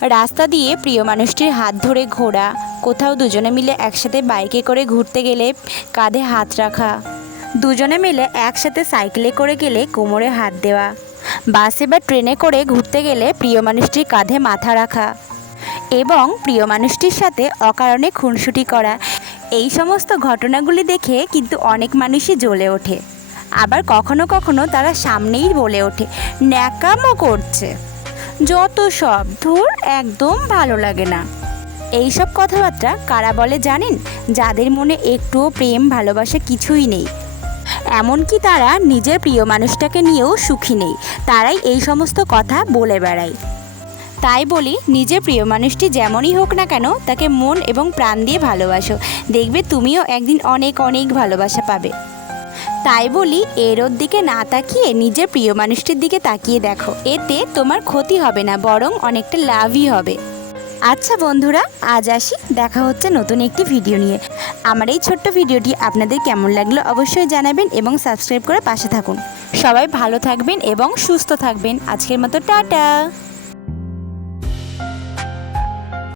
রাস্তা দিয়ে প্রিয় মানুষটির হাত ধরে ঘোরা। কোথাও দুজনে মিলে একসাথে বাইকে করে ঘুরতে গেলে কাঁধে হাত রাখা। দুজনে মিলে একসাথে সাইকেলে করে গেলে কোমরে হাত দেওয়া। বাসে বা ট্রেনে করে ঘুরতে গেলে প্রিয় মানুষটির কাঁধে মাথা রাখা এবং প্রিয় মানুষটির সাথে অকারণে খুনসুটি করা। এই সমস্ত ঘটনাগুলি দেখে কিন্তু অনেক মানুষই জ্বলে ওঠে। আবার কখনো কখনো তারা সামনেই বলে ওঠে ন্যাকামও করছে। যত সব ধুর একদম ভালো লাগে না। এইসব কথাবার্তা কারা বলে জানেন? যাদের মনে একটুও প্রেম, ভালোবাসা কিছুই নেই। এমনকি তারা নিজের প্রিয় মানুষটাকে নিয়েও সুখী নেই। তারাই এই সমস্ত কথা বলে বেড়ায়। তাই বলি, নিজের প্রিয় মানুষটি যেমনই হোক না কেন, তাকে মন এবং প্রাণ দিয়ে ভালোবাসো। দেখবে তুমিও একদিন অনেক অনেক ভালোবাসা পাবে। তাই বলি, এর ওর দিকে না তাকিয়ে নিজের প্রিয় মানুষটির দিকে তাকিয়ে দেখো। এতে তোমার ক্ষতি হবে না, বরং অনেকটা লাভই হবে। আচ্ছা বন্ধুরা, আজ আসি, দেখা হচ্ছে নতুন একটি ভিডিও নিয়ে। আমার এই ছোট্ট ভিডিওটি আপনাদের কেমন লাগল অবশ্যই জানাবেন এবং সাবস্ক্রাইব করে পাশে থাকুন। সবাই ভালো থাকবেন এবং সুস্থ থাকবেন। আজকের মতো টাটা!